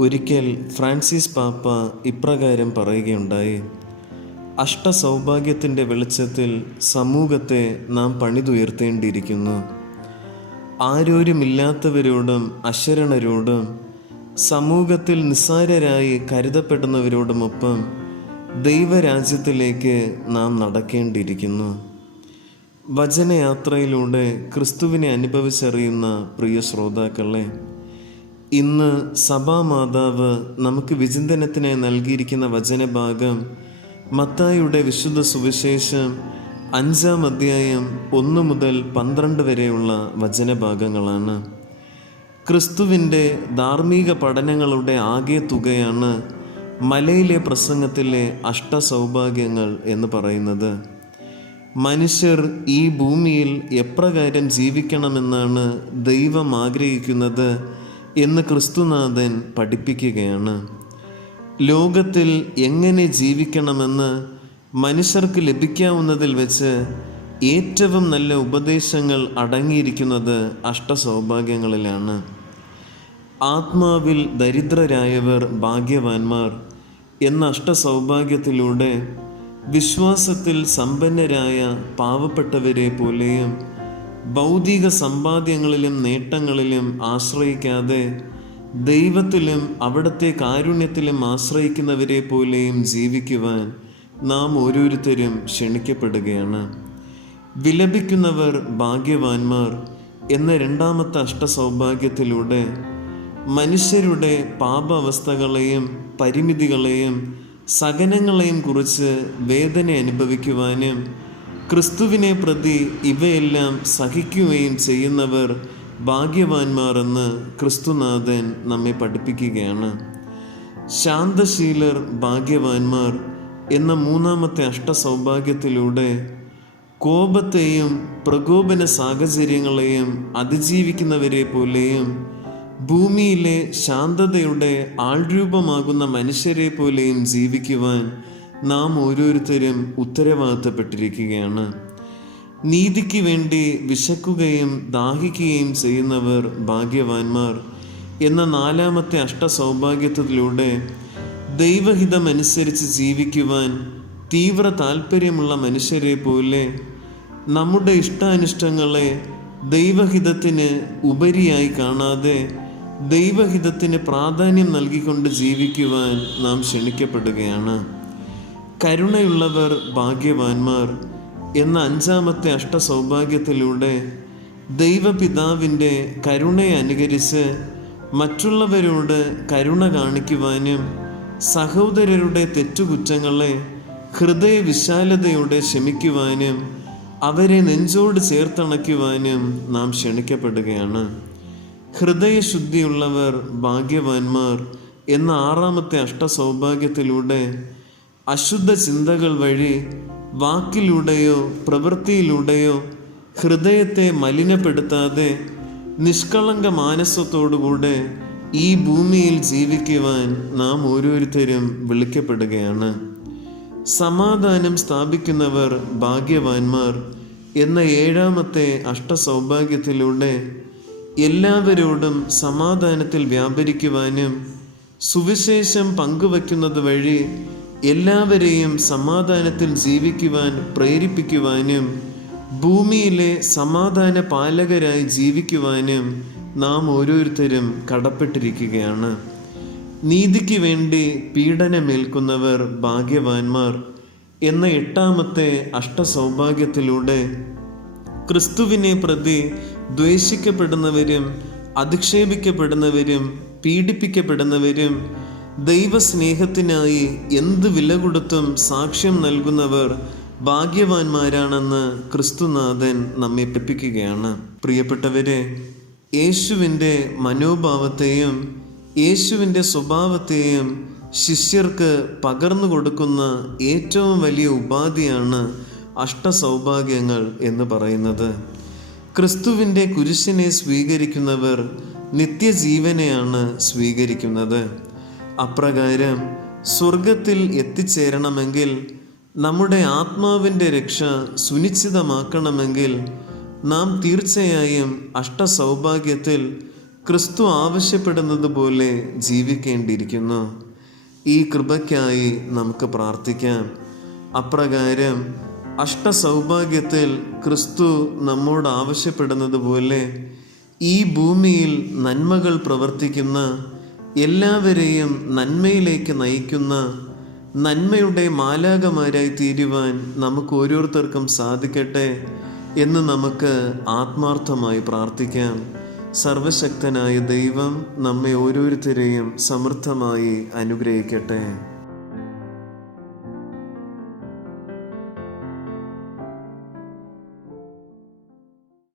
ഒരിക്കൽ ഫ്രാൻസിസ് പാപ്പ ഇപ്രകാരം പറയുകയുണ്ടായി: അഷ്ടസൗഭാഗ്യത്തിൻ്റെ വെളിച്ചത്തിൽ സമൂഹത്തെ നാം പണിതുയർത്തേണ്ടിയിരിക്കുന്നു. ആരോരുമില്ലാത്തവരോടും അശരണരോടും സമൂഹത്തിൽ നിസ്സാരരായി കരുതപ്പെടുന്നവരോടുമൊപ്പം ദൈവരാജ്യത്തിലേക്ക് നാം നടക്കേണ്ടിയിരിക്കുന്നു. വചനയാത്രയിലൂടെ ക്രിസ്തുവിനെ അനുഭവിച്ചറിയുന്ന പ്രിയ ശ്രോതാക്കളെ, ഇന്ന് സഭാമാതാവ് നമുക്ക് വിചിന്തനത്തിനായി നൽകിയിരിക്കുന്ന വചനഭാഗം മത്തായിയുടെ വിശുദ്ധ സുവിശേഷം 5-ാം അധ്യായം 1 മുതൽ 12 വരെയുള്ള വചനഭാഗങ്ങളാണ്. ക്രിസ്തുവിൻ്റെ ധാർമ്മിക പഠനങ്ങളുടെ ആകെ തുകയാണ് മലയിലെ പ്രസംഗത്തിലെ അഷ്ടസൗഭാഗ്യങ്ങൾ എന്ന് പറയുന്നത്. മനുഷ്യർ ഈ ഭൂമിയിൽ എപ്രകാരം ജീവിക്കണമെന്നാണ് ദൈവം ആഗ്രഹിക്കുന്നത് എന്ന് ക്രിസ്തുനാഥൻ പഠിപ്പിക്കുകയാണ്. ലോകത്തിൽ എങ്ങനെ ജീവിക്കണമെന്ന് മനുഷ്യർക്ക് ലഭിക്കാവുന്നതിൽ വെച്ച് ഏറ്റവും നല്ല ഉപദേശങ്ങൾ അടങ്ങിയിരിക്കുന്നത് അഷ്ടസൗഭാഗ്യങ്ങളിലാണ്. ആത്മാവിൽ ദരിദ്രരായവർ ഭാഗ്യവാന്മാർ എന്ന അഷ്ടസൗഭാഗ്യത്തിലൂടെ വിശ്വാസത്തിൽ സമ്പന്നരായ പാവപ്പെട്ടവരെ പോലെയും ഭൗതിക സമ്പാദ്യങ്ങളിലും നേട്ടങ്ങളിലും ആശ്രയിക്കാതെ ദൈവത്തിലും അവിടുത്തെ കാരുണ്യത്തിലും ആശ്രയിക്കുന്നവരെ പോലെയും ജീവിക്കുവാൻ നാം ഓരോരുത്തരും ക്ഷണിക്കപ്പെടുകയാണ്. വിലപിക്കുന്നവർ ഭാഗ്യവാന്മാർ എന്ന 2-ാമത്തെ അഷ്ടസൗഭാഗ്യത്തിലൂടെ മനുഷ്യരുടെ പാപാവസ്ഥകളെയും പരിമിതികളെയും സഹനങ്ങളെയും കുറിച്ച് വേദന അനുഭവിക്കുവാനും ക്രിസ്തുവിനെ പ്രതി ഇവയെല്ലാം സഹിക്കുകയും ചെയ്യുന്നവർ ഭാഗ്യവാന്മാർ എന്ന് ക്രിസ്തുനാഥൻ നമ്മെ പഠിപ്പിക്കുകയാണ്. ശാന്തശീലർ ഭാഗ്യവാന്മാർ എന്ന 3-ാമത്തെ അഷ്ടസൗഭാഗ്യത്തിലൂടെ കോപത്തെയും പ്രകോപന സാഹചര്യങ്ങളെയും അതിജീവിക്കുന്നവരെ പോലെയും ഭൂമിയിലെ ശാന്തതയുടെ ആൾരൂപമാകുന്ന മനുഷ്യരെ പോലെയും ജീവിക്കുവാൻ നാം ഓരോരുത്തരും ഉത്തരവാദിത്തപ്പെട്ടിരിക്കുകയാണ്. നീതിക്ക് വേണ്ടി വിശക്കുകയും ദാഹിക്കുകയും ചെയ്യുന്നവർ ഭാഗ്യവാന്മാർ എന്ന 4-ാമത്തെ അഷ്ടസൗഭാഗ്യത്തിലൂടെ ദൈവഹിതമനുസരിച്ച് ജീവിക്കുവാൻ തീവ്ര താല്പര്യമുള്ള മനുഷ്യരെ പോലെ നമ്മുടെ ഇഷ്ടാനിഷ്ടങ്ങളെ ദൈവഹിതത്തിന് ഉപരിയായി കാണാതെ ദൈവഹിതത്തിന് പ്രാധാന്യം നൽകിക്കൊണ്ട് ജീവിക്കുവാൻ നാം ക്ഷണിക്കപ്പെടുകയാണ്. കരുണയുള്ളവർ ഭാഗ്യവാന്മാർ എന്ന 5-ാമത്തെ അഷ്ടസൗഭാഗ്യത്തിലൂടെ ദൈവപിതാവിൻ്റെ കരുണയെ അനുകരിച്ച് മറ്റുള്ളവരോട് കരുണ കാണിക്കുവാനും സഹോദരരുടെ തെറ്റുകുറ്റങ്ങളെ ഹൃദയവിശാലതയോടെ ക്ഷമിക്കുവാനും അവരെ നെഞ്ചോട് ചേർത്തണയ്ക്കുവാനും നാം ക്ഷണിക്കപ്പെടുകയാണ്. ഹൃദയശുദ്ധിയുള്ളവർ ഭാഗ്യവാന്മാർ എന്ന 6-ാമത്തെ അഷ്ടസൗഭാഗ്യത്തിലൂടെ അശുദ്ധ ചിന്തകൾ വഴി വാക്കിലൂടെയോ പ്രവൃത്തിയിലൂടെയോ ഹൃദയത്തെ മലിനപ്പെടുത്താതെ നിഷ്കളങ്ക മാനസത്തോടുകൂടെ ഈ ഭൂമിയിൽ ജീവിക്കുവാൻ നാം ഓരോരുത്തരും വിളിക്കപ്പെടുകയാണ്. സമാധാനം സ്ഥാപിക്കുന്നവർ ഭാഗ്യവാന്മാർ എന്ന 7-ാമത്തെ അഷ്ടസൗഭാഗ്യത്തിലൂടെ എല്ലാവരോടും സമാധാനത്തിൽ വ്യാപരിക്കുവാനും സുവിശേഷം പങ്കുവയ്ക്കുന്നത് വഴി എല്ലാവരെയും സമാധാനത്തിൽ ജീവിക്കുവാൻ പ്രേരിപ്പിക്കുവാനും ഭൂമിയിലെ സമാധാന പാലകരായി ജീവിക്കുവാനും നാം ഓരോരുത്തരും കടപ്പെട്ടിരിക്കുകയാണ്. നീതിക്ക് വേണ്ടി പീഡനമേൽക്കുന്നവർ ഭാഗ്യവാന്മാർ എന്ന 8-ാമത്തെ അഷ്ടസൗഭാഗ്യത്തിലൂടെ ക്രിസ്തുവിനെ പ്രതി ദ്വേഷിക്കപ്പെടുന്നവരും അധിക്ഷേപിക്കപ്പെടുന്നവരും പീഡിപ്പിക്കപ്പെടുന്നവരും ദൈവസ്നേഹത്തിനായി എന്ത് വില കൊടുത്തും സാക്ഷ്യം നൽകുന്നവർ ഭാഗ്യവാന്മാരാണെന്ന് ക്രിസ്തുനാഥൻ നമ്മെ പഠിപ്പിക്കുകയാണ്. പ്രിയപ്പെട്ടവരെ, യേശുവിൻ്റെ മനോഭാവത്തെയും യേശുവിൻ്റെ സ്വഭാവത്തെയും ശിഷ്യർക്ക് പകർന്നു കൊടുക്കുന്ന ഏറ്റവും വലിയ ഉപാധിയാണ് അഷ്ടസൗഭാഗ്യങ്ങൾ എന്ന് പറയുന്നത്. ക്രിസ്തുവിൻ്റെ കുരിശിനെ സ്വീകരിക്കുന്നവർ നിത്യജീവനെയാണ് സ്വീകരിക്കുന്നത്. അപ്രകാരം സ്വർഗത്തിൽ എത്തിച്ചേരണമെങ്കിൽ, നമ്മുടെ ആത്മാവിൻ്റെ രക്ഷ സുനിശ്ചിതമാക്കണമെങ്കിൽ നാം തീർച്ചയായും അഷ്ടസൗഭാഗ്യത്തിൽ ക്രിസ്തു ആവശ്യപ്പെടുന്നത് പോലെ ജീവിക്കേണ്ടിയിരിക്കുന്നു. ഈ കൃപയ്ക്കായി നമുക്ക് പ്രാർത്ഥിക്കാം. അപ്രകാരം അഷ്ടസൗഭാഗ്യത്തിൽ ക്രിസ്തു നമ്മോട് ആവശ്യപ്പെടുന്നത് പോലെ ഈ ഭൂമിയിൽ നന്മകൾ പ്രവർത്തിക്കുന്ന, എല്ലാവരെയും നന്മയിലേക്ക് നയിക്കുന്ന നന്മയുടെ മാലാഖമാരായി തീരുവാൻ നമുക്ക് ഓരോരുത്തർക്കും സാധിക്കട്ടെ എന്ന് നമുക്ക് ആത്മാർത്ഥമായി പ്രാർത്ഥിക്കാം. സർവശക്തനായ ദൈവം നമ്മെ ഓരോരുത്തരെയും സമൃദ്ധമായി അനുഗ്രഹിക്കട്ടെ.